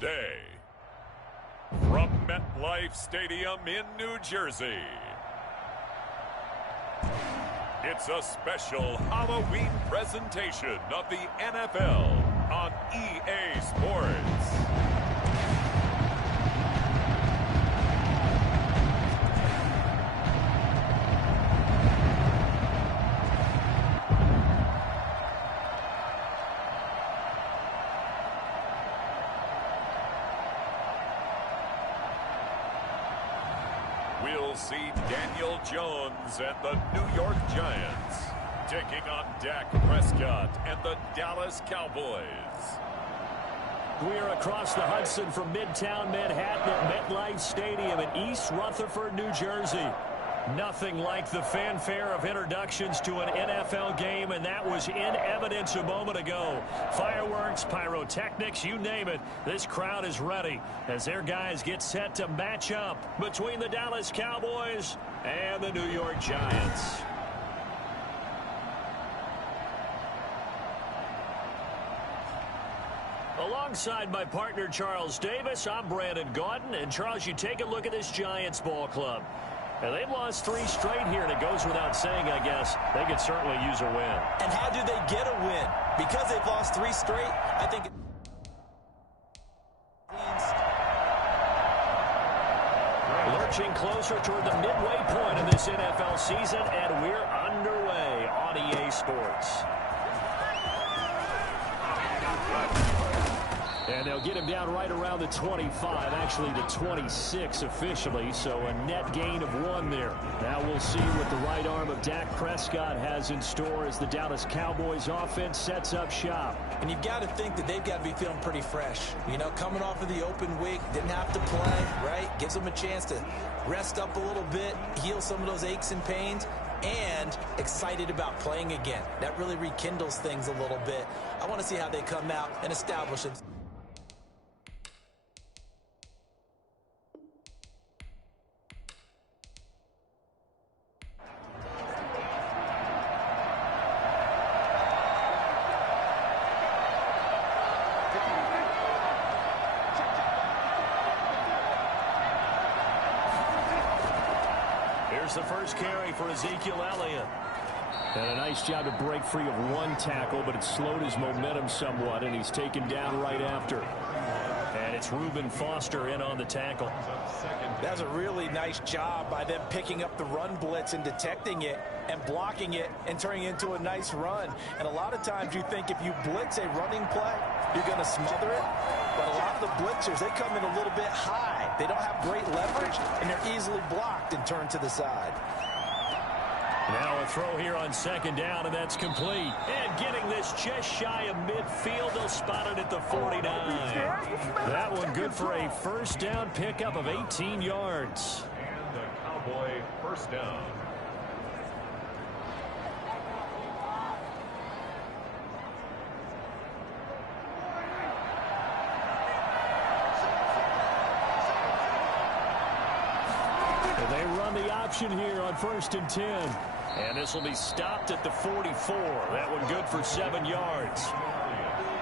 day. From MetLife Stadium in New Jersey, it's a special Halloween presentation of the NFL on EA Sports. We'll see Daniel Jones and the New York Giants taking on Dak Prescott and the Dallas Cowboys. We are across the Hudson from Midtown Manhattan at MetLife Stadium in East Rutherford, New Jersey. Nothing like the fanfare of introductions to an NFL game, and that was in evidence a moment ago. Fireworks, pyrotechnics, you name it. This crowd is ready as their guys get set to match up between the Dallas Cowboys and the New York Giants. Alongside my partner, Charles Davis, I'm Brandon Gaudin. And, Charles, you take a look at this Giants ball club. And they've lost 3 straight here, and it goes without saying, I guess, they could certainly use a win. And how do they get a win? Because they've lost 3 straight, I think lurching closer toward the midway point of this NFL season, and we're underway on EA Sports. And they'll get him down right around the 25, actually the 26 officially, so a net gain of 1 there. Now we'll see what the right arm of Dak Prescott has in store as the Dallas Cowboys offense sets up shop. And you've got to think that they've got to be feeling pretty fresh. You know, coming off of the open week, didn't have to play, right? Gives them a chance to rest up a little bit, heal some of those aches and pains, and excited about playing again. That really rekindles things a little bit. I want to see how they come out and establish it. Here's the first carry for Ezekiel Elliott. And a nice job to break free of 1 tackle, but it slowed his momentum somewhat, and he's taken down right after. And it's Reuben Foster in on the tackle. That's a really nice job by them picking up the run blitz and detecting it and blocking it and turning it into a nice run. And a lot of times you think if you blitz a running play, you're going to smother it. But a lot of the blitzers, they come in a little bit high. They don't have great leverage, and they're easily blocked and turned to the side. Now a throw here on 2nd down, and that's complete. And getting this just shy of midfield, they'll spot it at the 49. That one good for a first down pickup of 18 yards. And the Cowboy first down. They run the option here on 1st and 10. And this will be stopped at the 44. That one good for 7 yards.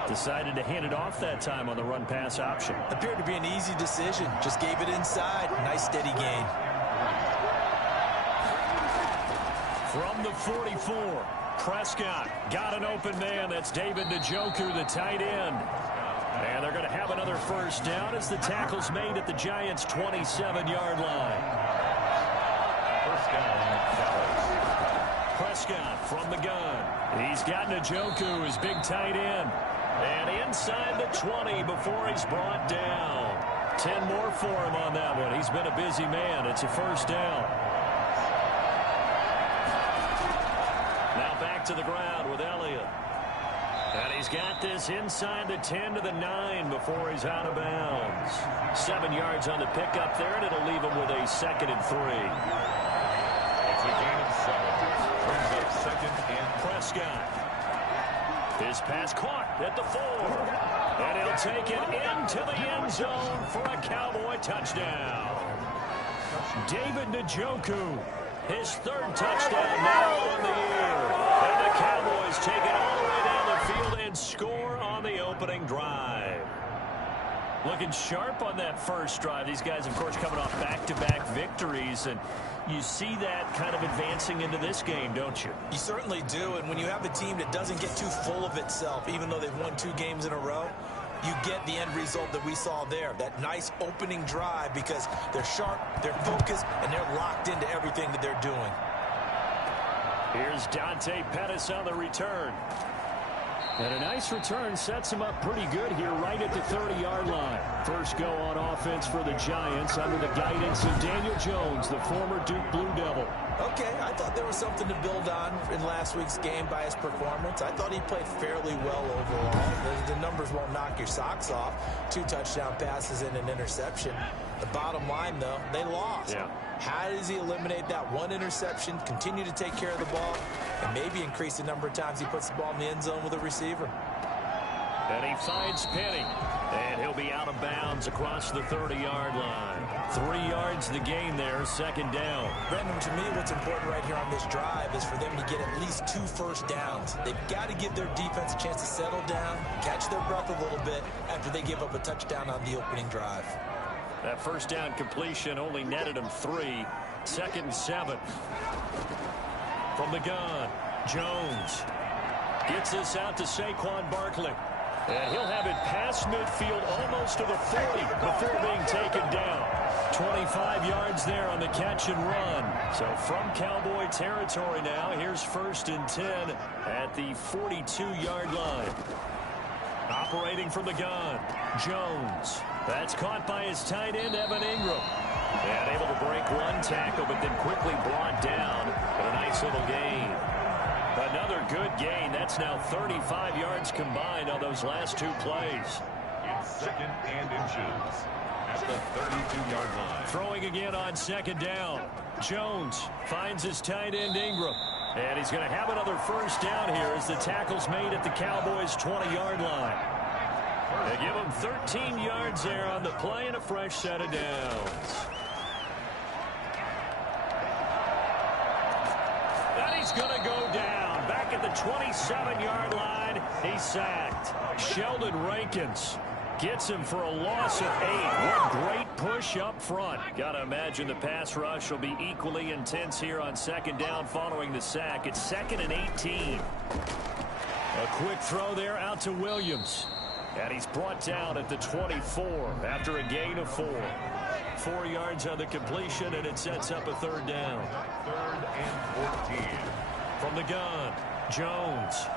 Decided to hand it off that time on the run-pass option. Appeared to be an easy decision. Just gave it inside. Nice steady gain. From the 44, Prescott got an open man. That's David Njoku, the tight end. And they're going to have another first down as the tackle's made at the Giants' 27-yard line. First down, Dallas. Prescott from the gun. He's got Njoku, his big tight end. And inside the 20 before he's brought down. 10 more for him on that one. He's been a busy man. It's a first down. Now back to the ground with Elliott. And he's got this inside the 10 to the 9 before he's out of bounds. 7 yards on the pickup there, and it'll leave him with a 2nd and 3. It's a gain of 7. Brings up 2nd and Prescott. His pass caught at the 4. And he'll take it into the end zone for a Cowboy touchdown. David Njoku, his 3rd touchdown now on the year. And the Cowboys take it all the way down the field and score on the opening drive. Looking sharp on that first drive. These guys, of course, coming off back-to-back victories, and you see that kind of advancing into this game, don't you? You certainly do, and when you have a team that doesn't get too full of itself, even though they've won 2 games in a row, you get the end result that we saw there, that nice opening drive, because they're sharp, they're focused, and they're locked into everything that they're doing. Here's Dante Pettis on the return. And a nice return sets him up pretty good here right at the 30-yard line. First go on offense for the Giants under the guidance of Daniel Jones, the former Duke Blue Devil. Okay, I thought there was something to build on in last week's game by his performance. I thought he played fairly well overall. The numbers won't knock your socks off. 2 touchdown passes and an interception. The bottom line, though, they lost. Yeah. How does he eliminate that 1 interception, continue to take care of the ball, and maybe increase the number of times he puts the ball in the end zone with a receiver? And he finds Penny, and he'll be out of bounds across the 30-yard line. 3 yards the gain there, second down. Brendan, to me, what's important right here on this drive is for them to get at least 2 first downs. They've got to give their defense a chance to settle down, catch their breath a little bit after they give up a touchdown on the opening drive. That first down completion only netted him 3. Second and 7. From the gun, Jones gets this out to Saquon Barkley. And he'll have it past midfield almost to the 40 before being taken down. 25 yards there on the catch and run. So from Cowboy territory now, here's 1st and 10 at the 42-yard line. Operating from the gun, Jones. That's caught by his tight end, Evan Ingram. And able to break 1 tackle, but then quickly brought down. But a nice little gain. Another good gain. That's now 35 yards combined on those last 2 plays. It's 2nd and inches at the 32-yard line. Throwing again on 2nd down. Jones finds his tight end, Ingram. And he's going to have another first down here as the tackle's made at the Cowboys' 20-yard line. They give him 13 yards there on the play and a fresh set of downs. And he's going to go down. Back at the 27-yard line, he's sacked. Sheldon Rankins gets him for a loss of 8. What great push up front. Got to imagine the pass rush will be equally intense here on 2nd down following the sack. It's 2nd and 18. A quick throw there out to Williams. And he's brought down at the 24 after a gain of 4. 4 yards on the completion, and it sets up a 3rd down. 3rd and 14. From the gun, Jones.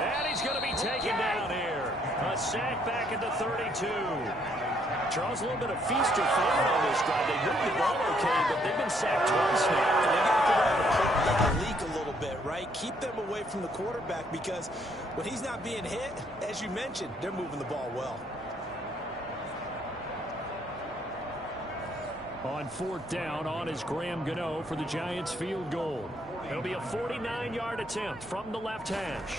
And he's going to be taken down here. A sack back at the 32. Charles, a little bit of feast or famine on this drive. They moved the ball okay, but they've been sacked twice now. And they got to figure out a play that can leak a little bit, right? Keep them away from the quarterback, because when he's not being hit, as you mentioned, they're moving the ball well. On 4th down, on is Graham Gano for the Giants field goal. It'll be a 49-yard attempt from the left hash.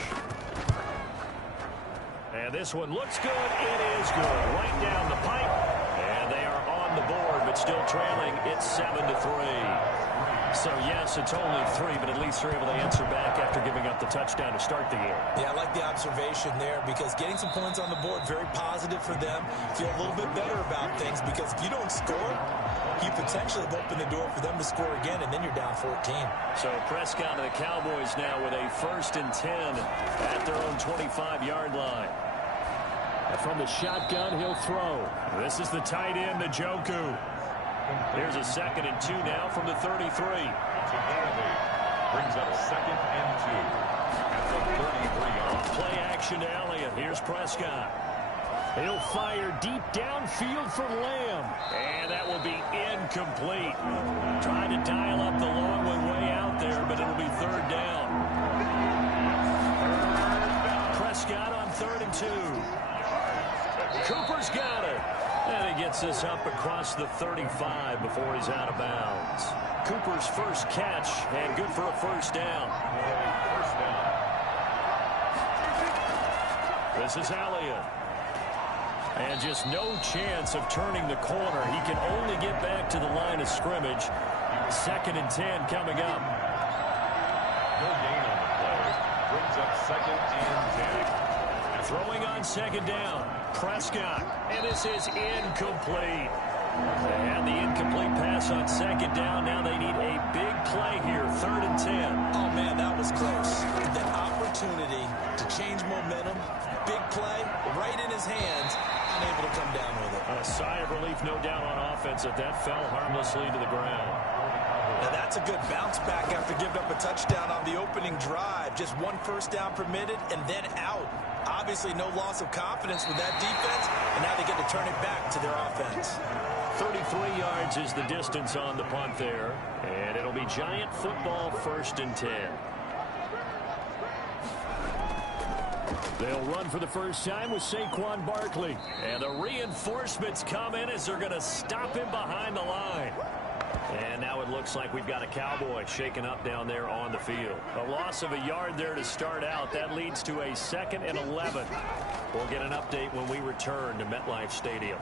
And this one looks good. It is good. Right down the pipe. And they are on the board, but still trailing. It's 7-3. So, yes, it's only 3, but at least they're able to answer back after giving up the touchdown to start the game. Yeah, I like the observation there, because getting some points on the board, very positive for them. Feel a little bit better about things, because if you don't score, you potentially have opened the door for them to score again, and then you're down 14. So Prescott and the Cowboys now with a 1st and 10 at their own 25-yard line. And from the shotgun, he'll throw. This is the tight end, Njoku. Here's a 2nd and 2 now from the 33. Brings up 2nd and 2 at the 33-yard. Play action to Elliott. Here's Prescott. He'll fire deep downfield for Lamb. And that will be incomplete. Trying to dial up the long one way out there, but it'll be 3rd down. Prescott on 3rd and 2. Cooper's got it. And he gets this up across the 35 before he's out of bounds. Cooper's first catch, and good for a 1st down. This is Elliott. And just no chance of turning the corner. He can only get back to the line of scrimmage. 2nd and 10 coming up. No gain on the play. Brings up 2nd and 10. Throwing on second down. Prescott. And this is incomplete. They had the incomplete pass on second down. Now they need a big play here. 3rd and 10. Oh, man, that was close. That opportunity to change momentum. Big play right in his hands. Unable to come down with it. A sigh of relief, no doubt, on offense that fell harmlessly to the ground. Now that's a good bounce back after giving up a touchdown on the opening drive. Just 1 first down permitted and then out. Obviously no loss of confidence with that defense, and now they get to turn it back to their offense. 33 yards is the distance on the punt there, and it'll be Giant football, 1st and 10. They'll run for the first time with Saquon Barkley. And the reinforcements come in as they're going to stop him behind the line. And now it looks like we've got a Cowboy shaken up down there on the field. A loss of a yard there to start out. That leads to a 2nd and 11. We'll get an update when we return to MetLife Stadium.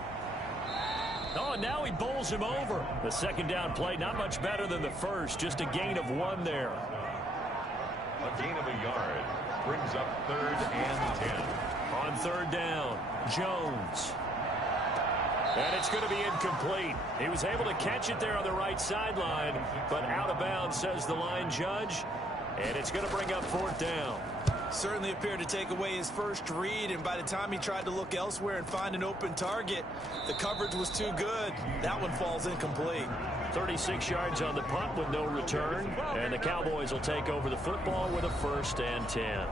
Oh, and now he bowls him over. The second down play, not much better than the first. Just a gain of 1 there. A gain of a yard brings up 3rd and 10. On 3rd down, Jones. And it's going to be incomplete. He was able to catch it there on the right sideline, but out of bounds, says the line judge. And it's going to bring up 4th down. Certainly appeared to take away his first read, and by the time he tried to look elsewhere and find an open target, the coverage was too good. That one falls incomplete. 36 yards on the punt with no return, and the Cowboys will take over the football with a 1st and 10.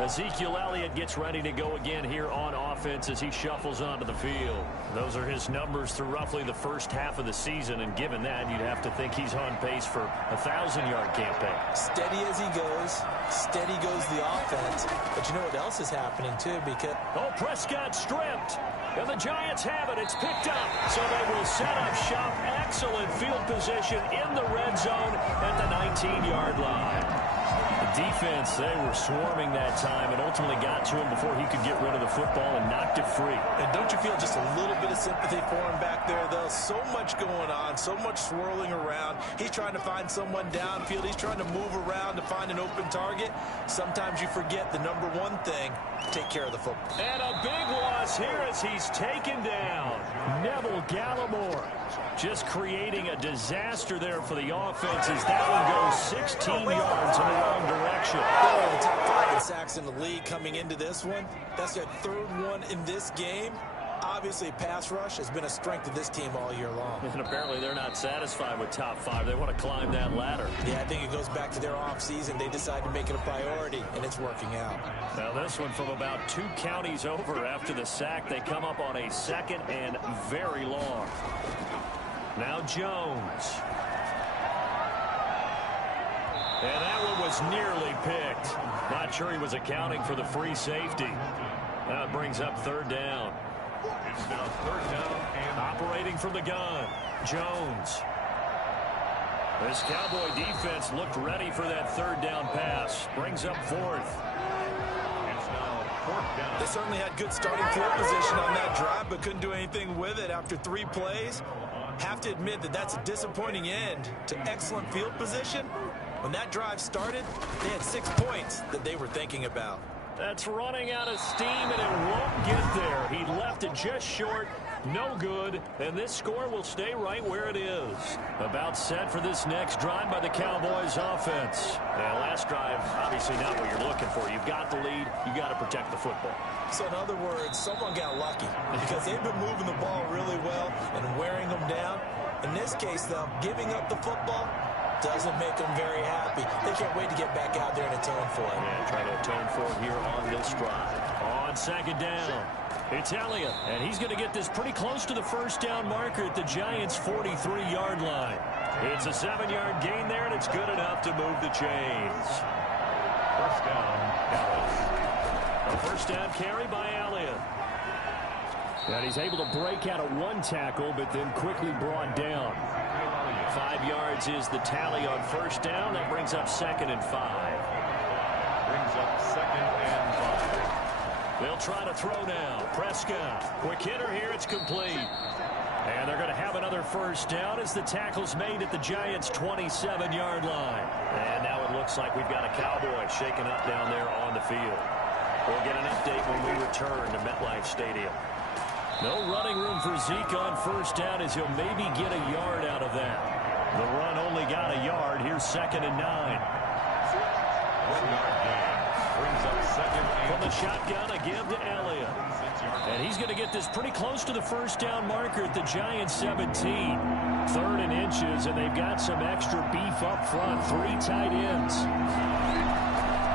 Ezekiel Elliott gets ready to go again here on offense as he shuffles onto the field. Those are his numbers through roughly the first half of the season, and given that, you'd have to think he's on pace for a 1,000-yard campaign. Steady as he goes, steady goes the offense. But you know what else is happening, too, because... Oh, Prescott stripped, and the Giants have it. It's picked up, so they will set up shop. Excellent field position in the red zone at the 19-yard line. The defense, they were swarming that time and ultimately got to him before he could get rid of the football and knocked it free. And don't you feel just a little bit of sympathy for him back there, though? So much going on, so much swirling around. He's trying to find someone downfield. He's trying to move around to find an open target. Sometimes you forget the number one thing, take care of the football. And a big loss here as he's taken down. Neville Gallimore just creating a disaster there for the offense as that one goes 16 yards in the wrong direction. The top 5 in sacks in the league coming into this one. That's their 3rd one in this game. Obviously, pass rush has been a strength of this team all year long. And apparently they're not satisfied with top 5. They want to climb that ladder. Yeah, I think it goes back to their offseason. They decided to make it a priority, and it's working out. Now this one from about 2 counties over after the sack. They come up on a 2nd and very long. Now Jones. And that one was nearly picked. Not sure he was accounting for the free safety. Now it brings up 3rd down. It's now 3rd down and operating from the gun. Jones. This Cowboy defense looked ready for that 3rd down pass. Brings up 4th. It's now 4th down. They certainly had good starting field position on that drive, but couldn't do anything with it after 3 plays. Have to admit that that's a disappointing end to excellent field position. When that drive started, they had 6 points that they were thinking about. That's running out of steam, and it won't get there. He left it just short. No good, and this score will stay right where it is. About set for this next drive by the Cowboys offense. And last drive, obviously not what you're looking for. You've got the lead. You got to protect the football. So in other words, someone got lucky because they've been moving the ball really well and wearing them down. In this case, though, giving up the football doesn't make them very happy. They can't wait to get back out there and atone for it. Yeah, try to atone for it here on this drive. On 2nd down, it's Elliott, and he's going to get this pretty close to the 1st down marker at the Giants' 43-yard line. It's a 7-yard gain there, and it's good enough to move the chains. 1st down, Dallas. A 1st down carry by Elliott. And he's able to break out of 1 tackle, but then quickly brought down. 5 yards is the tally on 1st down. That brings up 2nd and 5. Brings up 2nd and 5. They'll try to throw now. Prescott. Quick hitter here. It's complete. And they're going to have another 1st down as the tackle's made at the Giants' 27-yard line. And now it looks like we've got a Cowboy shaken up down there on the field. We'll get an update when we return to MetLife Stadium. No running room for Zeke on first down as he'll maybe get a yard out of that. The run only got a yard. Here's 2nd and 9. 1-yard gain. Brings up 2nd and From the shotgun, a give to Elliott. And he's going to get this pretty close to the first down marker at the Giants 17. 3rd and inches, and they've got some extra beef up front. 3 tight ends.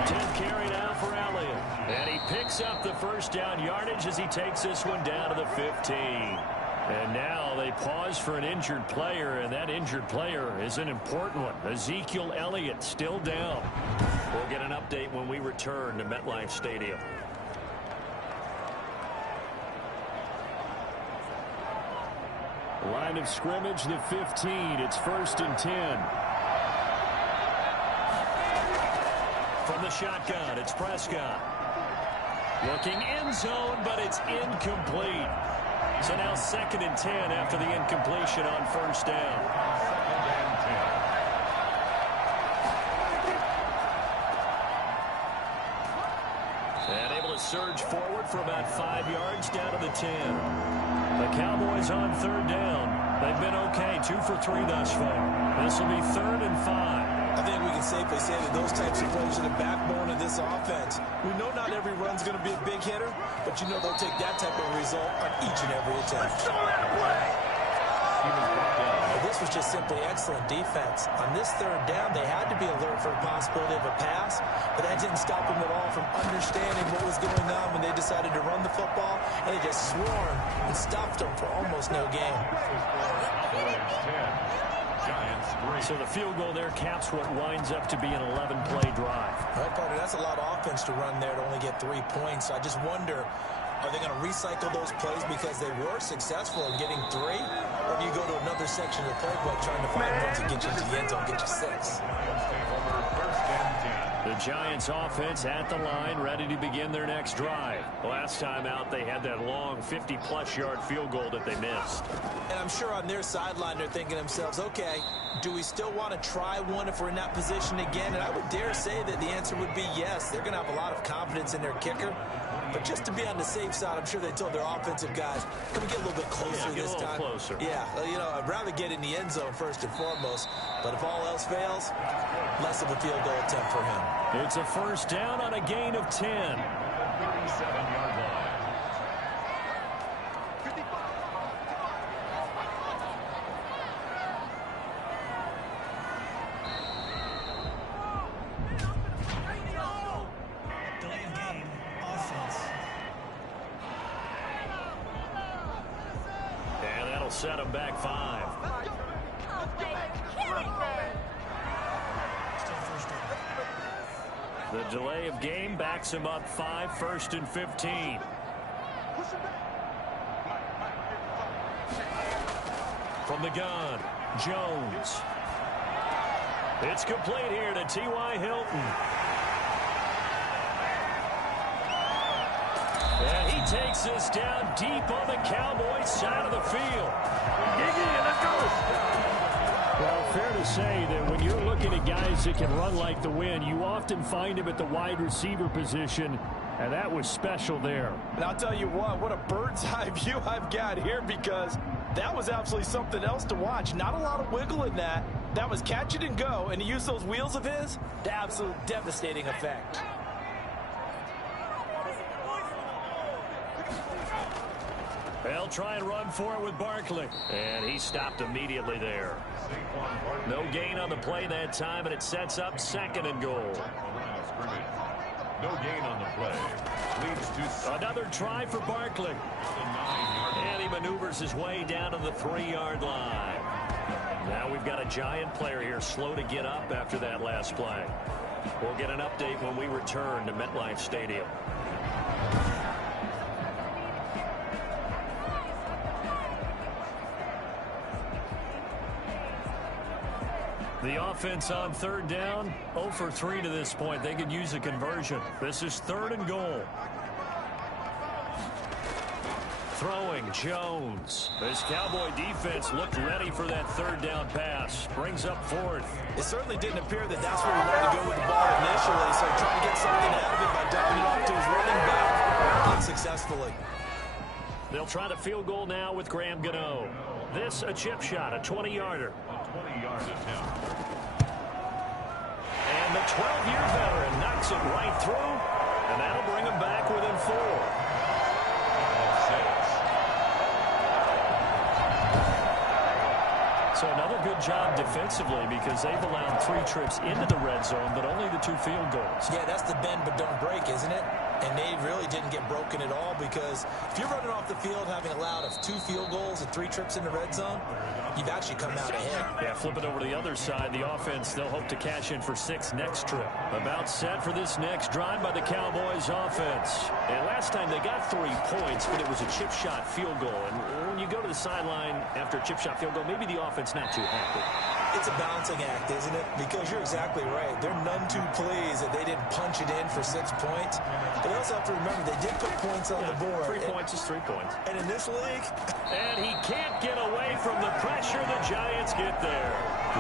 10 carry now for Elliott. And he picks up the first down yardage as he takes this one down to the 15. And now they pause for an injured player, and that injured player is an important one. Ezekiel Elliott still down. We'll get an update when we return to MetLife Stadium. Line of scrimmage, the 15. It's 1st and 10. From the shotgun, it's Prescott. Looking end zone, but it's incomplete. So now 2nd and 10 after the incompletion on first down. 2nd and 10. And able to surge forward for about 5 yards down to the 10. The Cowboys on 3rd down. They've been okay, 2 for 3 thus far. This will be 3rd and 5. I think we can safely say that those types of plays are the backbone of this offense. We know not every run's going to be a big hitter, but you know they'll take that type of result on each and every attempt. This was just simply excellent defense. On this 3rd down, they had to be alert for a possibility of a pass, but that didn't stop them at all from understanding what was going on when they decided to run the football, and they just swarmed and stopped them for almost no gain. So the field goal there caps what winds up to be an 11-play drive. Well, partner, that's a lot of offense to run there to only get 3 points. I just wonder, are they going to recycle those plays because they were successful in getting 3? Or do you go to another section of the playbook trying to find one to get you to the end zone, get you 6? The Giants offense at the line, ready to begin their next drive. Last time out, they had that long 50-plus yard field goal that they missed. And I'm sure on their sideline, they're thinking to themselves, okay, do we still want to try one if we're in that position again? And I would dare say that the answer would be yes. They're going to have a lot of confidence in their kicker. But just to be on the safe side, I'm sure they told their offensive guys, can we get a little bit closer this time? Closer. Yeah, you know, I'd rather get in the end zone first and foremost. But if all else fails, less of a field goal attempt for him. It's a first down on a gain of 10. 37-yard line. And that'll set them back 5. The delay of game backs him up 5, 1st and 15. From the gun, Jones. It's complete here to T.Y. Hilton. And he takes this down deep on the Cowboys side of the field. Let's go. Well, fair to say that when you're looking at guys that can run like the wind, you often find him at the wide receiver position, and that was special there. And I'll tell you what a bird's eye view I've got here, because that was absolutely something else to watch. Not a lot of wiggle in that. That was catch it and go, and he used those wheels of his to absolute devastating effect. They'll try and run for it with Barkley. And he stopped immediately there. No gain on the play that time, and it sets up 2nd and goal. No gain on the play. Leads to another try for Barkley. And he maneuvers his way down to the 3-yard line. Now we've got a Giant player here slow to get up after that last play. We'll get an update when we return to MetLife Stadium. The offense on 3rd down, 0 for 3 to this point. They could use a conversion. This is 3rd and goal. throwing, Jones. This Cowboy defense looked ready for that third down pass. Brings up fourth. It certainly didn't appear that that's where he wanted to go with the ball initially, so trying to get something out of it by dumping it off to his running back unsuccessfully. They'll try the field goal now with Graham Gano. This a chip shot, a 20-yarder. And the 12-year veteran knocks it right through, and that'll bring him back within 4. So another good job defensively because they've allowed 3 trips into the red zone, but only the 2 field goals. Yeah, that's the bend but don't break, isn't it? And they really didn't get broken at all because if you're running off the field having allowed 2 field goals and 3 trips in the red zone, you've actually come out ahead. Yeah, flip it over to the other side. The offense, they'll hope to cash in for 6 next trip. About set for this next drive by the Cowboys offense. And last time they got 3 points, but it was a chip shot field goal. And when you go to the sideline after a chip shot field goal, maybe the offense not too happy. It's a balancing act, isn't it? Because you're exactly right. They're none too pleased that they didn't punch it in for 6 points. But you also have to remember they did put points on the board. 3 points is 3 points. And in this league... And he can't get away from the pressure. The Giants get there.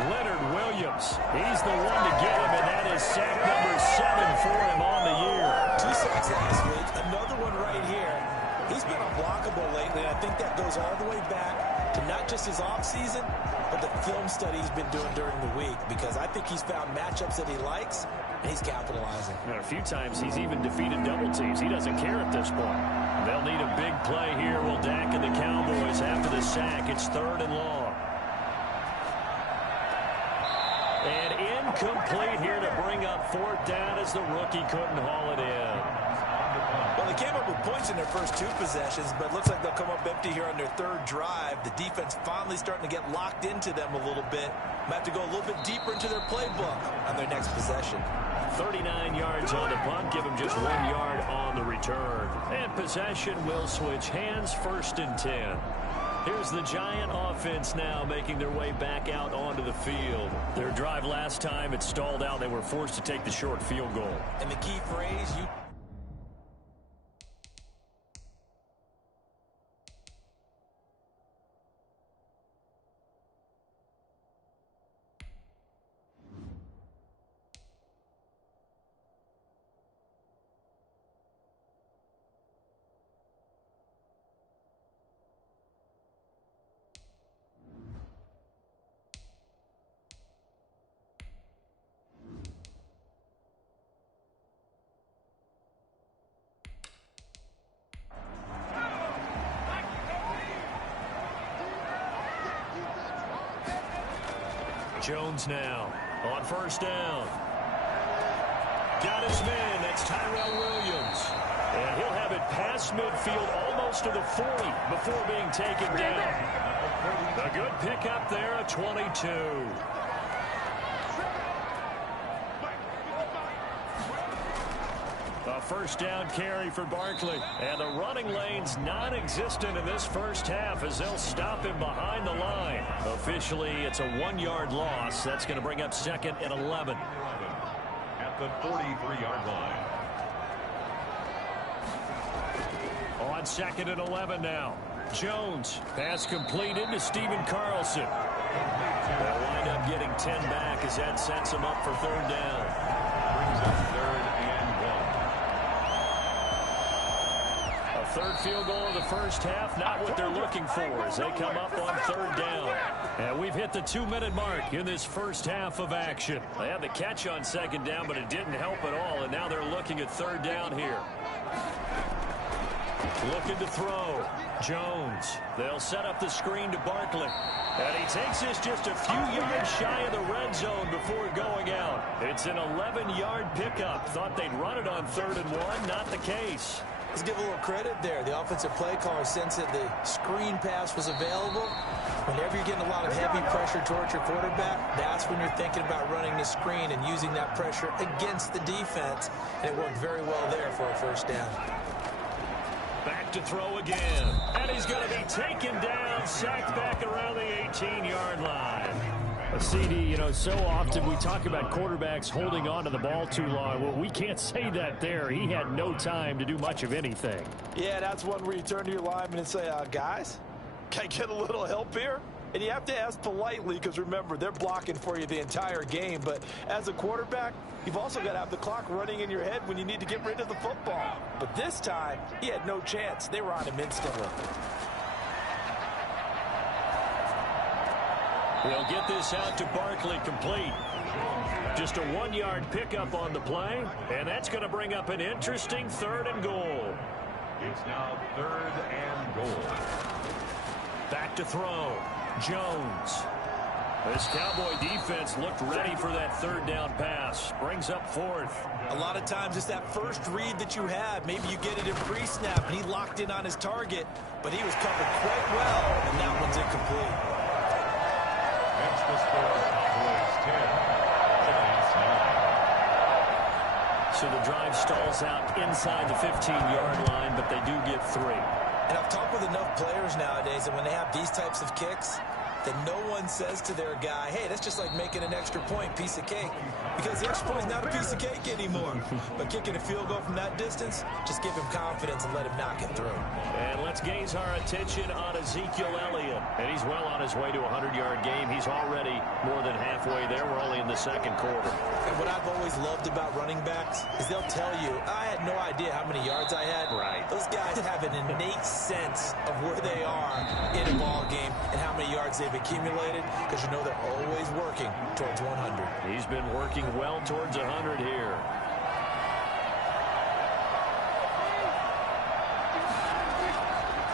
Leonard Williams. He's the one to get him, and that is sack number 7 for him on the year. 2 sacks last week. Another one right here. He's been unblockable lately, and I think that goes all the way back to not just his offseason, but the film study he's been doing during the week, because I think he's found matchups that he likes, and he's capitalizing. And a few times he's even defeated double teams. He doesn't care at this point. They'll need a big play here. Will Dak and the Cowboys after the sack. It's 3rd and long. And incomplete here to bring up 4th down as the rookie couldn't haul it in. Well, they came up with points in their first 2 possessions, but it looks like they'll come up empty here on their 3rd drive. The defense finally starting to get locked into them a little bit. Might have to go a little bit deeper into their playbook on their next possession. 39 yards on the punt, give him just 1 yard on the return. And possession will switch hands, 1st and 10. Here's the Giant offense now making their way back out onto the field. Their drive last time, it stalled out. They were forced to take the short field goal. And the key phrase, Jones now on 1st down. Got his man. That's Tyrell Williams. And he'll have it past midfield almost to the 40 before being taken down. A good pickup there, a 22. A 1st down carry for Barkley. And the running lane's non-existent in this first half as they'll stop him behind the line. Officially, it's a 1-yard loss. That's going to bring up 2nd and 11. At the 43-yard line. On 2nd and 11 now. Jones. Pass completed to Stephen Carlson. They'll wind up getting 10 back as that sets him up for 3rd down. Brings up 3rd and 1. A 3rd field goal of the first half, not what they're looking for as they come up on 3rd down. And we've hit the 2-minute mark in this first half of action. They had the catch on 2nd down, but it didn't help at all, and now they're looking at 3rd down here. Looking to throw. Jones. They'll set up the screen to Barkley. And he takes this just a few yards shy of the red zone before going out. It's an 11-yard pickup. Thought they'd run it on 3rd and 1. Not the case. Let's give a little credit there. The offensive play caller sensed that the screen pass was available. Whenever you're getting a lot of heavy pressure towards your quarterback, that's when you're thinking about running the screen and using that pressure against the defense. And it worked very well there for a 1st down. Back to throw again. And he's going to be taken down, sacked back around the 18-yard line. CD, you know, so often we talk about quarterbacks holding on to the ball too long. Well, we can't say that there. He had no time to do much of anything. Yeah, that's one where you turn to your lineman and say, guys, can I get a little help here? And you have to ask politely because, remember, they're blocking for you the entire game. But as a quarterback, you've also got to have the clock running in your head when you need to get rid of the football. But this time, he had no chance. They were on him instantly. They'll get this out to Barkley complete. Just a 1-yard pickup on the play, and that's going to bring up an interesting 3rd and goal. It's now 3rd and goal. Back to throw. Jones. This Cowboy defense looked ready for that 3rd down pass. Brings up 4th. A lot of times it's that first read that you have. Maybe you get it in pre-snap, and he locked in on his target, but he was covered quite well, and that one's incomplete. That's the score. Cowboys 10, Giants 9. So the drive stalls out inside the 15-yard line, but they do get 3. And I've talked with enough players nowadays that when they have these types of kicks, that no one says to their guy, hey, that's just like making an extra point, piece of cake. Because the extra point is not a piece of cake anymore. But kicking a field goal from that distance, just give him confidence and let him knock it through. And let's gaze our attention on Ezekiel Elliott. And he's well on his way to a 100-yard game. He's already more than halfway there. We're only in the 2nd quarter. And what I've always loved about running backs is they'll tell you, I had no idea how many yards I had. Right. Those guys have an innate sense of where they are in a ball game and how many yards they've accumulated, because you know they're always working towards 100. He's been working well towards 100 here.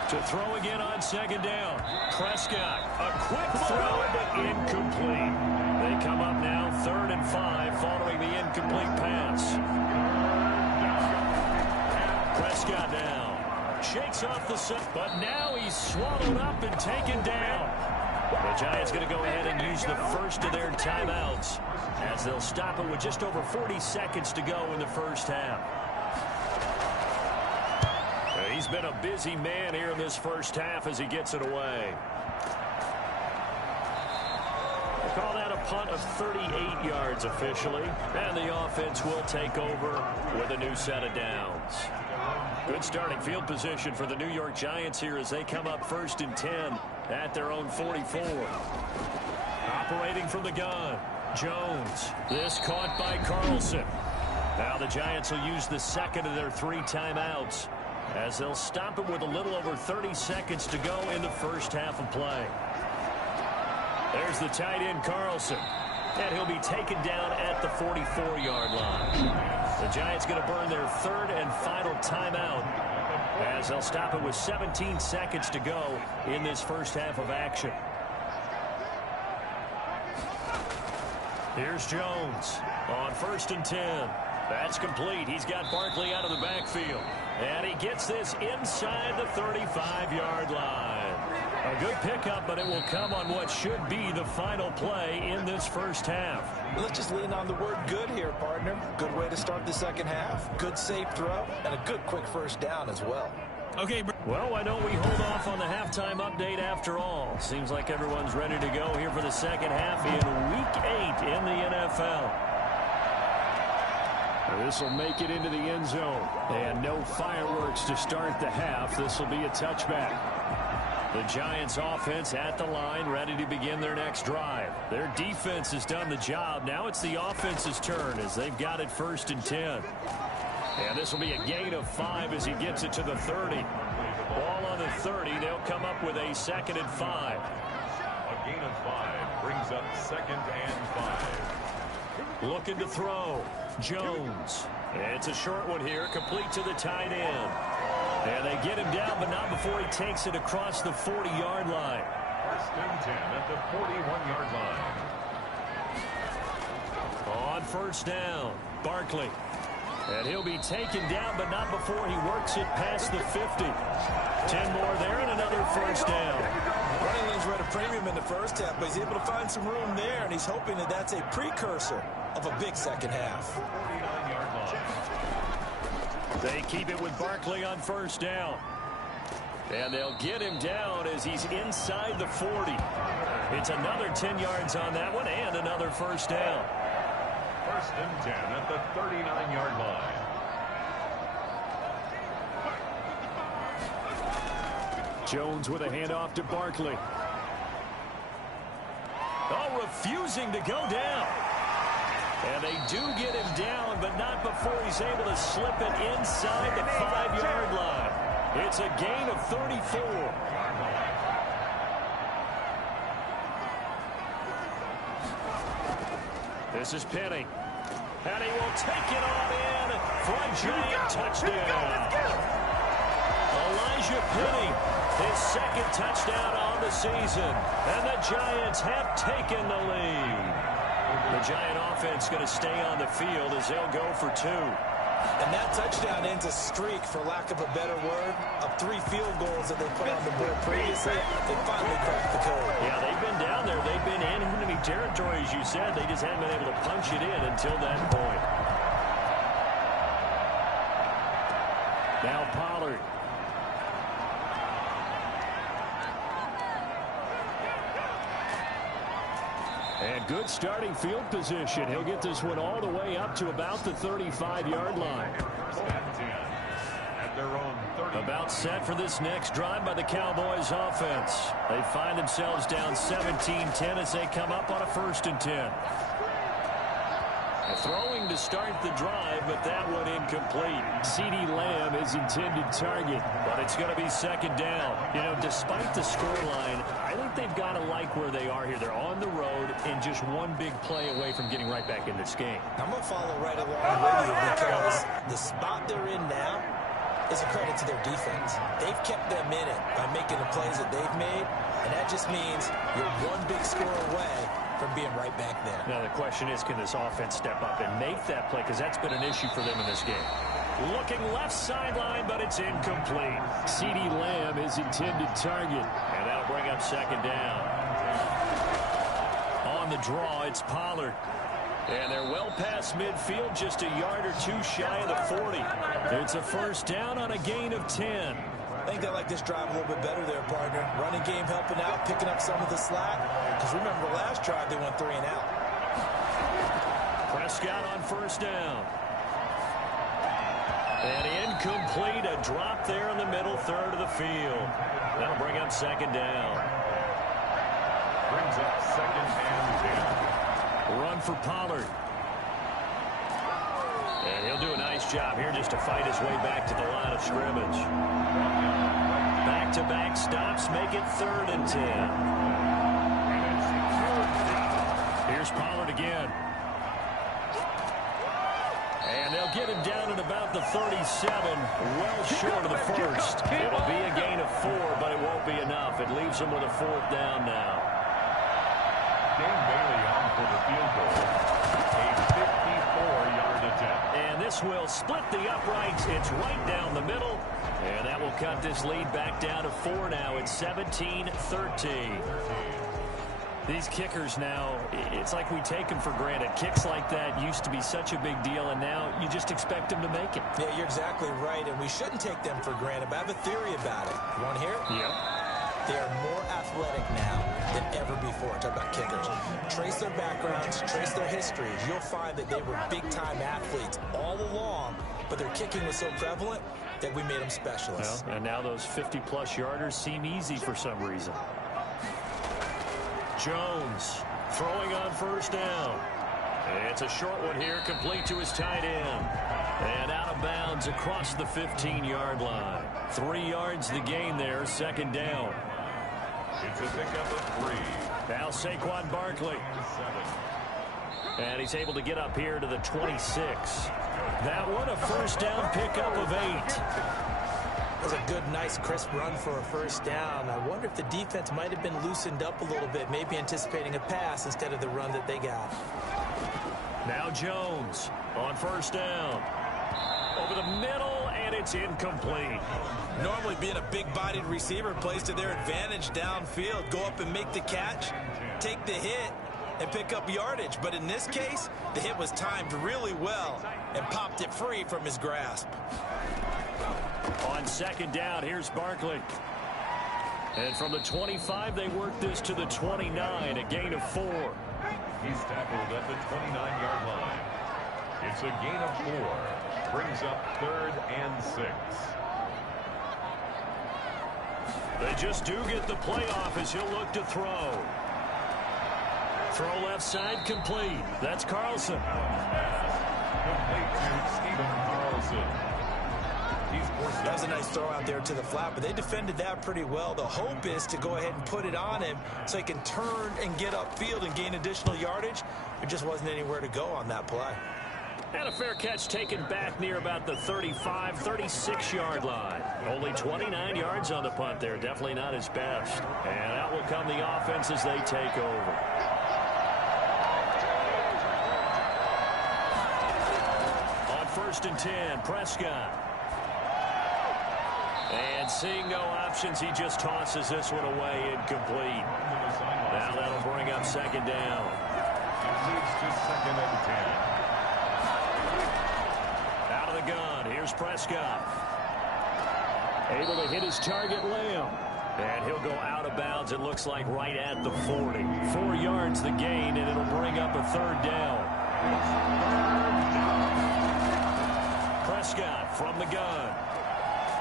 To throw again on 2nd down. Prescott, a quick throw, but incomplete. They come up now 3rd and 5 following the incomplete pass. Prescott now shakes off the set, but now he's swallowed up and taken down. The Giants going to go ahead and use the first of their timeouts as they'll stop it with just over 40 seconds to go in the first half. He's been a busy man here in this first half as he gets it away. We'll call that a punt of 38 yards officially, and the offense will take over with a new set of downs. Good starting field position for the New York Giants here as they come up 1st and 10 at their own 44. Operating from the gun, Jones. This caught by Carlson. Now the Giants will use the 2nd of their 3 timeouts as they'll stop it with a little over 30 seconds to go in the first half of play. There's the tight end, Carlson. And he'll be taken down at the 44-yard line. The Giants going to burn their 3rd and final timeout as they'll stop it with 17 seconds to go in this first half of action. Here's Jones on 1st and 10. That's complete. He's got Barkley out of the backfield. And he gets this inside the 35-yard line. A good pickup, but it will come on what should be the final play in this first half. Let's just lean on the word good here, partner. Good way to start the second half. Good safe throw, and a good quick first down as well. Okay, well, why don't we hold off on the halftime update after all? Seems like everyone's ready to go here for the second half in Week 8 in the NFL. This will make it into the end zone. And no fireworks to start the half. This will be a touchback. The Giants offense at the line, ready to begin their next drive. Their defense has done the job. Now it's the offense's turn as they've got it 1st and 10. And this will be a gain of 5 as he gets it to the 30. Ball on the 30. They'll come up with a 2nd and 5. A gain of 5 brings up 2nd and 5. Looking to throw. Jones. It's a short one here, complete to the tight end. And they get him down, but not before he takes it across the 40-yard line. 1st and 10 at the 41-yard line. On 1st down, Barkley. And he'll be taken down, but not before he works it past the 50. 10 more there and another 1st down. Running lanes were at a premium in the first half, but he's able to find some room there, and he's hoping that that's a precursor of a big second half. 49-yard line. They keep it with Barkley on 1st down. And they'll get him down as he's inside the 40. It's another 10 yards on that one and another first down. 1st and 10 at the 39-yard line. Jones with a handoff to Barkley. Oh, refusing to go down. And they do get him down, but not before he's able to slip it inside the 5-yard line. It's a gain of 34. This is Penny. Penny will take it on in for a giant touchdown. Elijah Penny, his 2nd touchdown on the season. And the Giants have taken the lead. The Giant offense going to stay on the field as they'll go for 2. And that touchdown ends a streak, for lack of a better word, of 3 field goals that they put on the board previously. They finally cracked the code. Yeah, they've been down there. They've been in enemy territory, as you said. They just haven't been able to punch it in until that point. Now Pollard. And good starting field position. He'll get this one all the way up to about the 35-yard line. About set for this next drive by the Cowboys offense. They find themselves down 17-10 as they come up on a 1st and 10. Throwing to start the drive, but that one incomplete. CeeDee Lamb is intended target, but it's going to be 2nd down. You know, despite the scoreline, I think they've got to like where they are here. They're on the road and just one big play away from getting right back in this game. I'm going to follow right along with you, because the spot they're in now is a credit to their defense. They've kept them in it by making the plays that they've made, and that just means you're one big score away from being right back there. Now the question is, can this offense step up and make that play? Because that's been an issue for them in this game. Looking left sideline, but it's incomplete. CeeDee Lamb is intended target, and that'll bring up 2nd down. On the draw, it's Pollard. And they're well past midfield, just a yard or 2 shy of the 40. It's a 1st down on a gain of 10. I think they like this drive a little bit better there, partner. Running game helping out, picking up some of the slack. Because remember, the last drive they went 3 and out. Prescott on 1st down. And incomplete, a drop there in the middle 3rd of the field. That'll bring up 2nd down. Brings up 2nd and 10. Run for Pollard. And he'll do a nice job here just to fight his way back to the line of scrimmage. Back-to-back stops make it 3rd and 10. Here's Pollard again. And they'll get him down at about the 37, well short of the 1st. It'll be a gain of 4, but it won't be enough. It leaves them with a 4th down now. Dan Bailey on for the field goal. A 54-yard attempt. And this will split the uprights. It's right down the middle. And that will cut this lead back down to 4 now. It's 17-13. These kickers now, it's like we take them for granted. Kicks like that used to be such a big deal, and now you just expect them to make it. Yeah, you're exactly right, and we shouldn't take them for granted. But I have a theory about it. You want to hear it? Yeah. They are more athletic now than ever before. Talk about kickers. Trace their backgrounds, trace their histories. You'll find that they were big-time athletes all along, but their kicking was so prevalent that we made them specialists. Well, and now those 50-plus yarders seem easy for some reason. Jones throwing on 1st down. It's a short one here, complete to his tight end. And out of bounds across the 15-yard line. 3 yards the gain there, 2nd down. It's a pickup of 3. Now Saquon Barkley. And he's able to get up here to the 26. That one a 1st down pickup of 8. That was a good, nice, crisp run for a 1st down. I wonder if the defense might have been loosened up a little bit, maybe anticipating a pass instead of the run that they got. Now Jones on 1st down. Over the middle, and it's incomplete. Normally being a big-bodied receiver plays to their advantage downfield. Go up and make the catch, take the hit, and pick up yardage. But in this case, the hit was timed really well and popped it free from his grasp. On 2nd down, here's Barkley. And from the 25, they work this to the 29, a gain of 4. He's tackled at the 29-yard line. It's a gain of 4. Brings up 3rd and 6. They just do get the playoff as he'll look to throw. Throw left side complete. That's Carlson. Complete to Stephen Carlson. That was a nice throw out there to the flat, but they defended that pretty well. The hope is to go ahead and put it on him so he can turn and get upfield and gain additional yardage. There just wasn't anywhere to go on that play. And a fair catch taken back near about the 35, 36-yard line. Only 29 yards on the punt there. Definitely not his best. And out will come the offense as they take over. On 1st and 10, Prescott. And seeing no options, he just tosses this one away incomplete. Now that'll bring up 2nd down. It leads to 2nd and 10. Out of the gun, here's Prescott. Able to hit his target, Lamb. And he'll go out of bounds, it looks like right at the 40. 4 yards the gain, and it'll bring up a 3rd down. Prescott from the gun.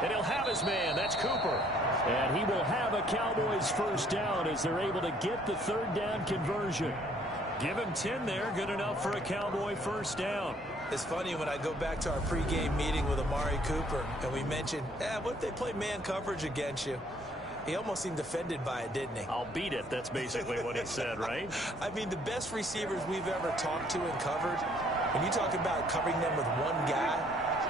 And he'll have his man. That's Cooper. And he will have a Cowboys 1st down as they're able to get the 3rd down conversion. Give him 10 there. Good enough for a Cowboy 1st down. It's funny when I go back to our pregame meeting with Amari Cooper and we mentioned, what if they play man coverage against you? He almost seemed offended by it, didn't he? I'll beat it. That's basically what he said, right? I mean, the best receivers we've ever talked to and covered, when you talk about covering them with one guy,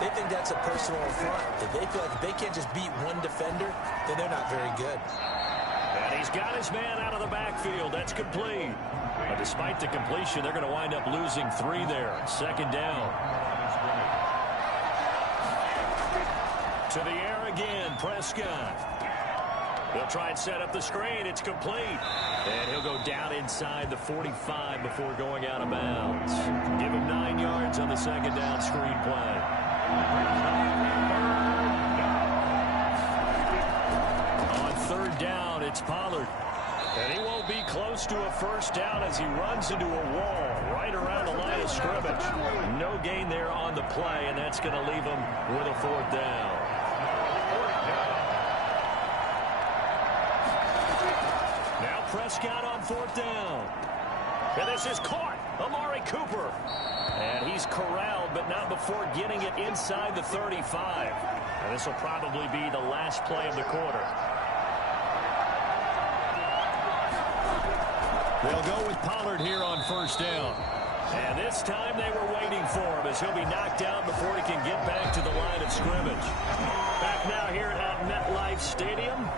they think that's a personal affront. If they feel like if they can't just beat one defender, then they're not very good. And he's got his man out of the backfield. That's complete. But despite the completion, they're going to wind up losing 3 there. 2nd down. To the air again, Prescott. He'll try and set up the screen. It's complete. And he'll go down inside the 45 before going out of bounds. Give him 9 yards on the 2nd down screen play. On 3rd down, it's Pollard. And he won't be close to a 1st down as he runs into a wall right around the line of scrimmage. No gain there on the play, and that's going to leave him with a 4th down. Now Prescott on 4th down. And this is caught. Amari Cooper. And he's corralled, but not before getting it inside the 35. And this will probably be the last play of the quarter. They'll go with Pollard here on 1st down. And this time they were waiting for him as he'll be knocked down before he can get back to the line of scrimmage. Back now here at MetLife Stadium.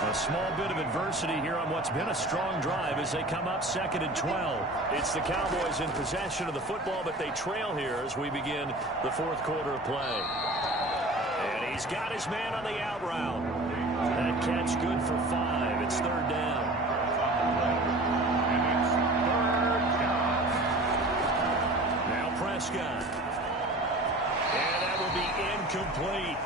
A small bit of adversity here on what's been a strong drive as they come up 2nd and 12. It's the Cowboys in possession of the football, but they trail here as we begin the 4th quarter of play. And he's got his man on the out route. That catch good for 5. It's 3rd down. Now Prescott. And that will be incomplete.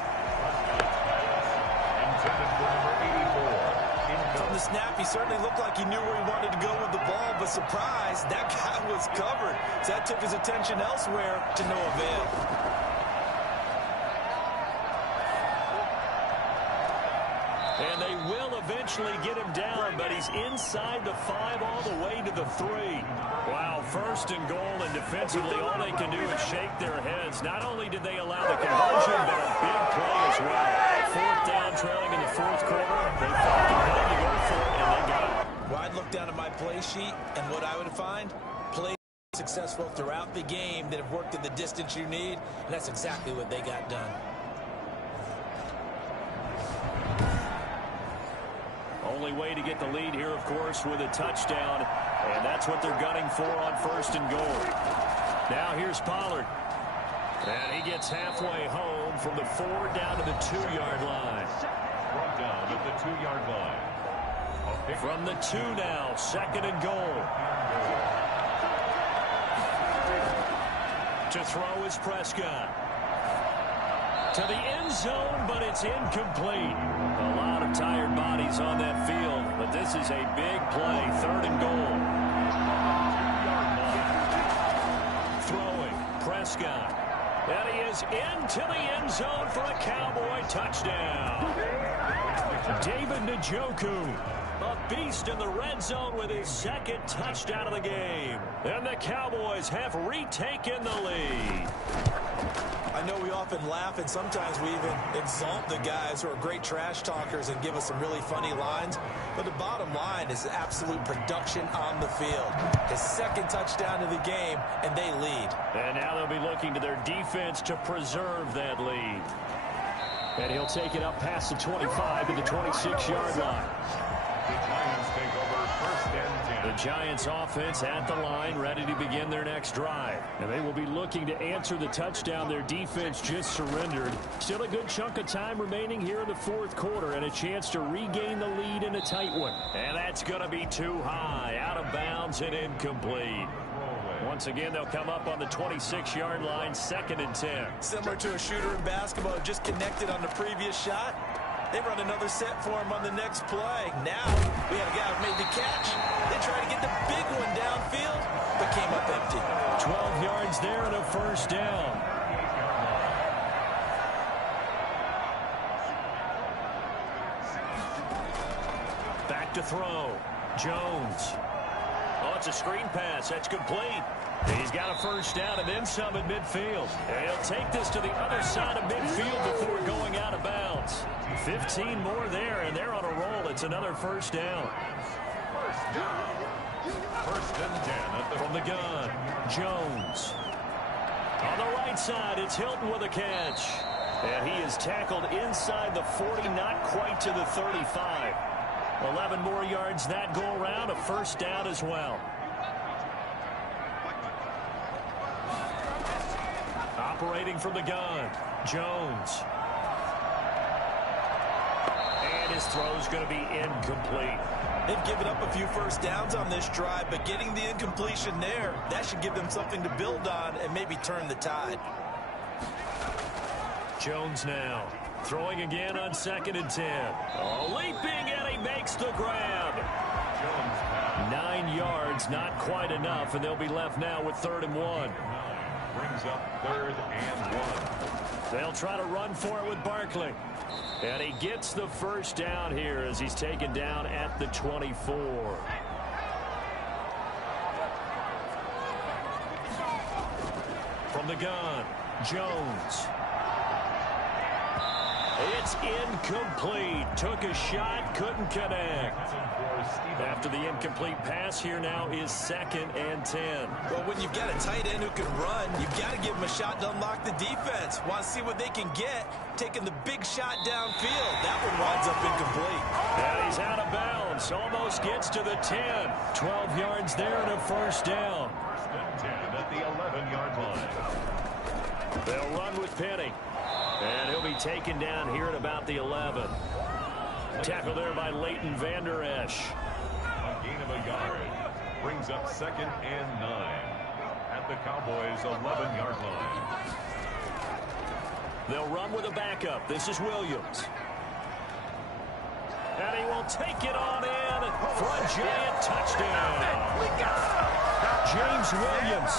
From the snap, he certainly looked like he knew where he wanted to go with the ball, but surprise, that guy was covered. So that took his attention elsewhere to no avail. And they will eventually get him down, but he's inside the 5 all the way to the 3. Wow, 1st and goal, and defensively all they can do is shake their heads. Not only did they allow the conversion, but a big play as well. 4th down, trailing in the 4th quarter. They fought to go for it, and they got it. Well, I'd look down at my play sheet, and what I would find, plays successful throughout the game that have worked in the distance you need, and that's exactly what they got done. Only way to get the lead here, of course, with a touchdown, and that's what they're gunning for on 1st and goal. Now here's Pollard. And he gets halfway home from the 4 down to the 2-yard line. Brought down at the 2-yard line. From the 2 now, 2nd and goal. To throw is Prescott. To the end zone, but it's incomplete. A lot of tired bodies on that field, but this is a big play, 3rd and goal. Throwing, Prescott. And he is into the end zone for a Cowboy touchdown. David Njoku, a beast in the red zone with his 2nd touchdown of the game. And the Cowboys have retaken the lead. I know we often laugh and sometimes we even exalt the guys who are great trash talkers and give us some really funny lines. But the bottom line is absolute production on the field. His 2nd touchdown of the game, and they lead. And now they'll be looking to their defense to preserve that lead. And he'll take it up past the 25 to the 26-yard line. The Giants take over 1st and 10. The Giants offense at the line, ready to begin their next drive. And they will be looking to answer the touchdown their defense just surrendered. Still a good chunk of time remaining here in the 4th quarter and a chance to regain the lead in a tight one. And that's going to be too high, out of bounds and incomplete. Once again, they'll come up on the 26-yard line, 2nd and 10. Similar to a shooter in basketball who just connected on the previous shot. They run another set for him on the next play. Now, we have a guy who made the catch. They try to get the big one downfield, but came up empty. 12 yards there and a 1st down. Back to throw. Jones. Oh, it's a screen pass. That's complete. He's got a 1st down and then some at midfield. And he'll take this to the other side of midfield before going out of bounds. 15 more there, and they're on a roll. It's another 1st down. 1st and 10 from the gun. Jones. On the right side, it's Hilton with a catch. And he is tackled inside the 40, not quite to the 35. 11 more yards that go around, a 1st down as well. Operating from the gun, Jones. And his throw's going to be incomplete. They've given up a few 1st downs on this drive, but getting the incompletion there, that should give them something to build on and maybe turn the tide. Jones now. Throwing again on 2nd and 10. Oh, leaping, and he makes the grab. 9 yards, not quite enough, and they'll be left now with 3rd and 1. Brings up 3rd and 1. They'll try to run for it with Barkley. And he gets the 1st down here as he's taken down at the 24. From the gun, Jones. It's incomplete. Took a shot, couldn't connect. After the incomplete pass, here now is 2nd and 10. Well, when you've got a tight end who can run, you've got to give him a shot to unlock the defense. Want to see what they can get, taking the big shot downfield. That one winds up incomplete. And he's out of bounds. Almost gets to the 10. 12 yards there and a 1st down. 1st and 10 at the 11-yard line. They'll run with Penny. And he'll be taken down here at about the 11. Tackle there by Leighton Vander Esch. A gain of a yard. Brings up 2nd and 9 at the Cowboys' 11-yard line. They'll run with a backup. This is Williams. And he will take it on in for a giant touchdown. James Williams,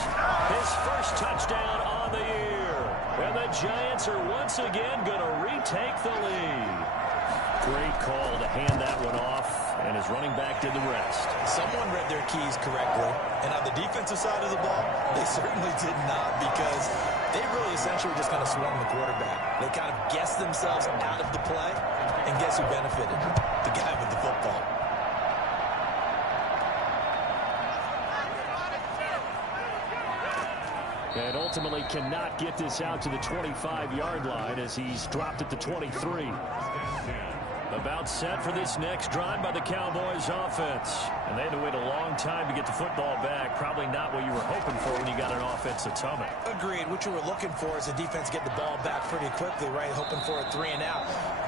his 1st touchdown on the year. And the Giants are once again going to retake the lead. Great call to hand that one off, and his running back did the rest. Someone read their keys correctly, and on the defensive side of the ball, they certainly did not, because they really essentially were just going to swarm the quarterback. They kind of guessed themselves out of the play, and guess who benefited? The guy with the football. And ultimately cannot get this out to the 25-yard line as he's dropped at the 23. About set for this next drive by the Cowboys offense. And they had to wait a long time to get the football back. Probably not what you were hoping for when you got an offense that's humming. Agreed. What you were looking for is the defense get the ball back pretty quickly, right? Hoping for a 3 and out.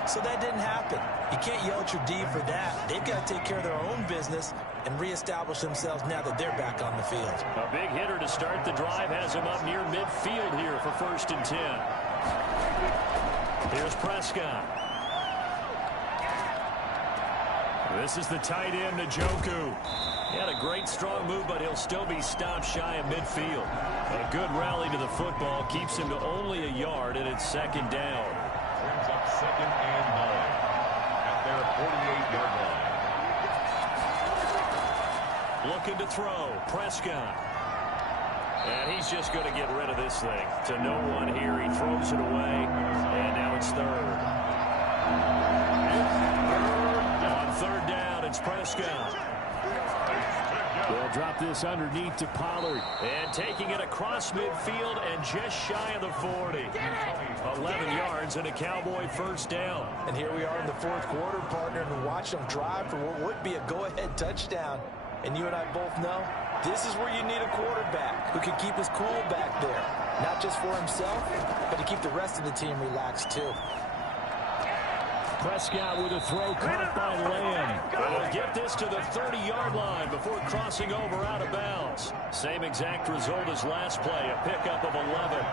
So that didn't happen. You can't yell at your D for that. They've got to take care of their own business and reestablish themselves now that they're back on the field. A big hitter to start the drive has him up near midfield here for 1st and 10. Here's Prescott. This is the tight end, Njoku. He had a great strong move, but he'll still be stopped shy of midfield. A good rally to the football keeps him to only a yard, and it's second down. Brings up 2nd and 9 at their 48-yard line. Looking to throw. Prescott. And he's just going to get rid of this thing. To no one here. He throws it away, and now it's third. On third down, it's Prescott. They'll drop this underneath to Pollard. And taking it across midfield and just shy of the 40. 11 yards and a Cowboy first down. And here we are in the fourth quarter, partner, and watch them drive for what would be a go-ahead touchdown. And you and I both know this is where you need a quarterback who can keep his cool back there. Not just for himself, but to keep the rest of the team relaxed too. Prescott with a throw caught by Lamb. Will get this to the 30-yard line before crossing over out of bounds. Same exact result as last play, a pickup of 11.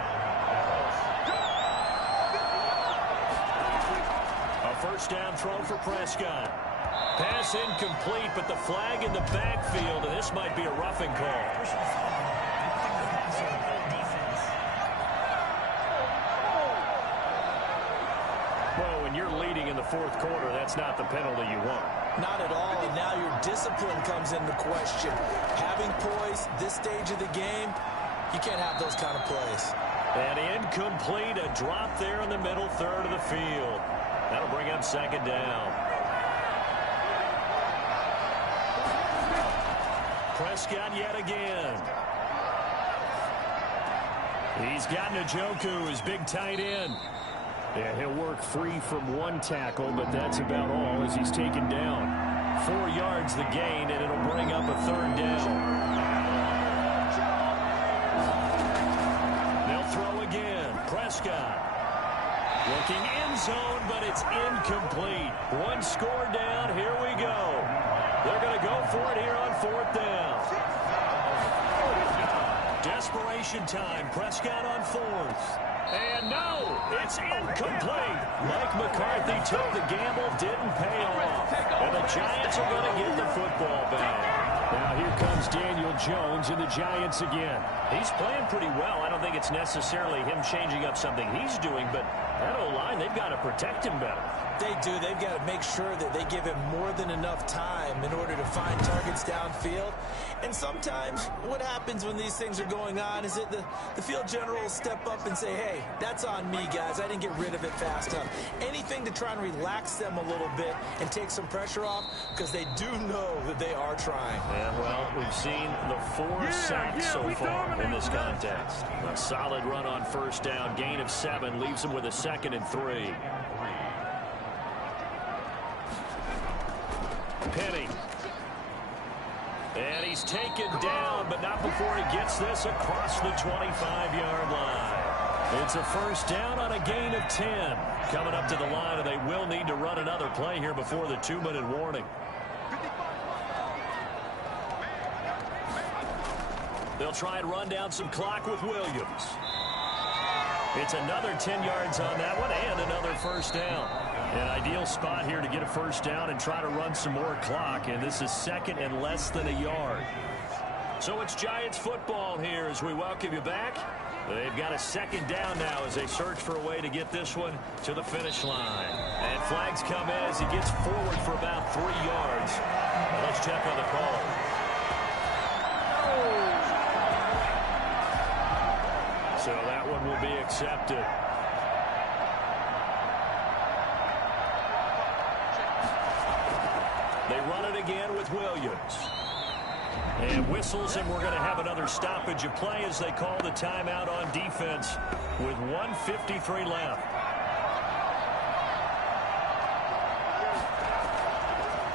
A first down throw for Prescott. Pass incomplete, but the flag in the backfield, and this might be a roughing call. Well, when you're leading in the fourth quarter, that's not the penalty you want. Not at all, and now your discipline comes into question. Having poise this stage of the game, you can't have those kind of plays. And incomplete, a drop there in the middle third of the field. That'll bring up second down. Prescott yet again. He's got Njoku, his big tight end. Yeah, he'll work free from one tackle, but that's about all as he's taken down. 4 yards the gain, and it'll bring up a third down. They'll throw again. Prescott. Looking end zone, but it's incomplete. One score down. Here we go. They're going to go for it here on fourth down. Desperation time. Prescott on fourth. And no, it's incomplete. Mike McCarthy took the gamble, didn't pay off. And the Giants are going to get the football back. Now here comes Daniel Jones and the Giants again. He's playing pretty well. I don't think it's necessarily him changing up something he's doing, but that O-line, they've got to protect him better. They do. They've got to make sure that they give him more than enough time in order to find targets downfield. And sometimes what happens when these things are going on is that the field general will step up and say, hey, that's on me, guys. I didn't get rid of it fast enough. Anything to try and relax them a little bit and take some pressure off because they do know that they are trying. Yeah, well, we've seen the 4 sacks so far in this contest. A solid run on first down. Gain of 7 leaves them with a 2nd and 3. Penny. And he's taken down, but not before he gets this across the 25-yard line. It's a first down on a gain of 10. Coming up to the line, and they will need to run another play here before the 2-minute warning. They'll try and run down some clock with Williams. It's another 10 yards on that one and another first down. An ideal spot here to get a first down and try to run some more clock, and this is 2nd and less than a yard. So it's Giants football here as we welcome you back. They've got a 2nd down now as they search for a way to get this one to the finish line. And flags come in as he gets forward for about 3 yards. Now let's check on the call. So that one will be accepted. They run it again with Williams. And whistles, and we're going to have another stoppage of play as they call the timeout on defense with 1:53 left.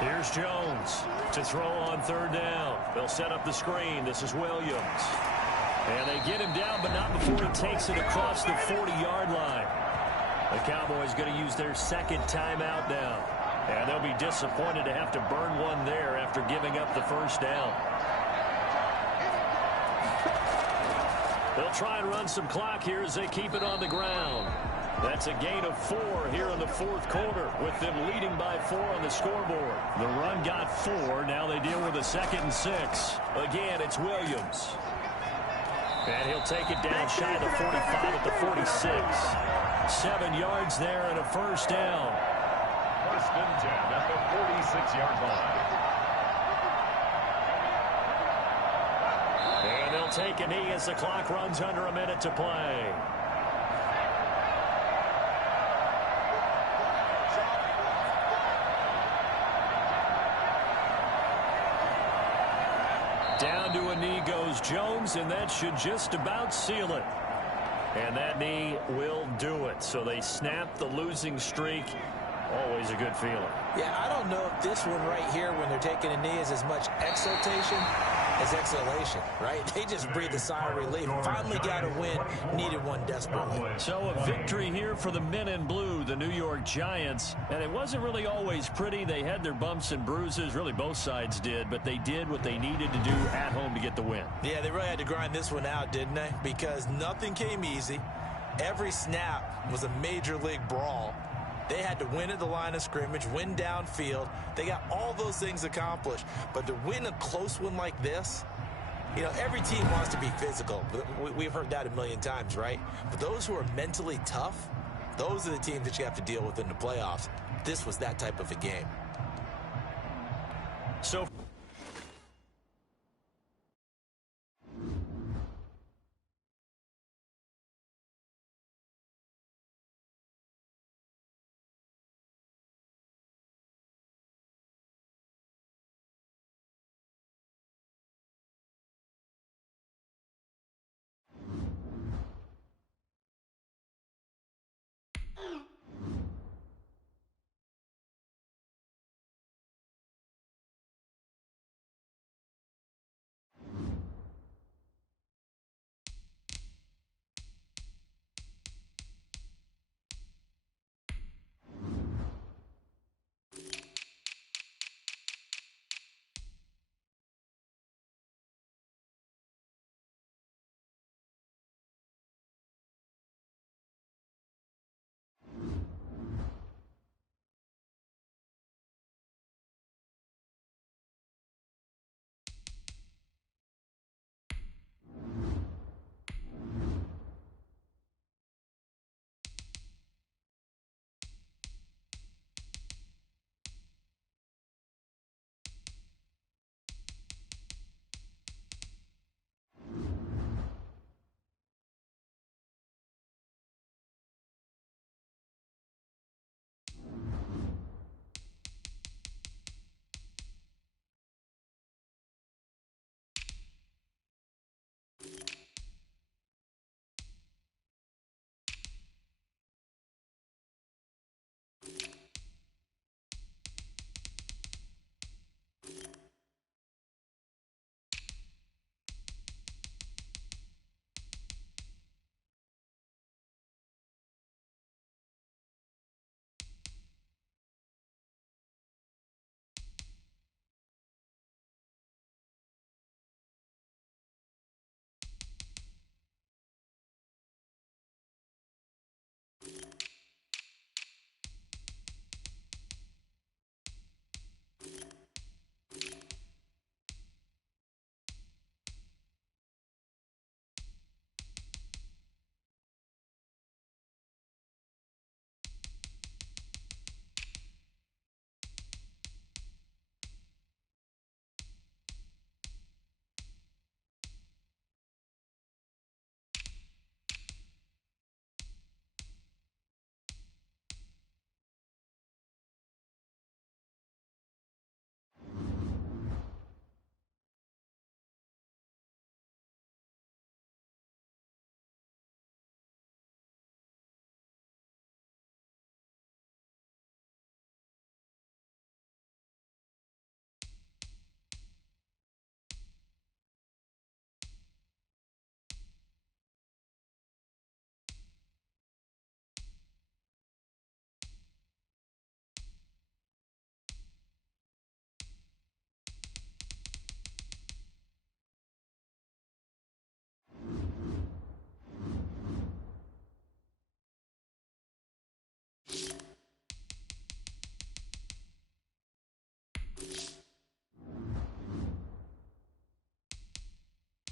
Here's Jones to throw on third down. They'll set up the screen. This is Williams. And they get him down, but not before he takes it across the 40-yard line. The Cowboys going to use their 2nd timeout now. And they'll be disappointed to have to burn one there after giving up the first down. They'll try and run some clock here as they keep it on the ground. That's a gain of 4 here in the fourth quarter with them leading by 4 on the scoreboard. The run got 4. Now they deal with a 2nd and 6. Again, it's Williams. And he'll take it down shy of the 45 at the 46. 7 yards there and a first down. First and 10 at the 46-yard line. And they'll take a knee as the clock runs under a minute to play. Down to a knee goes Jones, and that should just about seal it. And that knee will do it. So they snap the losing streak. Always a good feeling. Yeah, I don't know if this one right here, when they're taking a knee, is as much exultation as exhalation, right? They just breathe a sigh of relief. Finally got a win. Needed one desperately. So a victory here for the men in blue, the New York Giants. And it wasn't really always pretty. They had their bumps and bruises. Really, both sides did. But they did what they needed to do at home to get the win. Yeah, they really had to grind this one out, didn't they? Because nothing came easy. Every snap was a major league brawl. They had to win at the line of scrimmage, win downfield. They got all those things accomplished. But to win a close one like this, you know, every team wants to be physical. We've heard that a million times, right? But those who are mentally tough, those are the teams that you have to deal with in the playoffs. This was that type of a game. So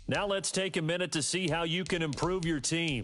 Now let's take a minute to see how you can improve your team.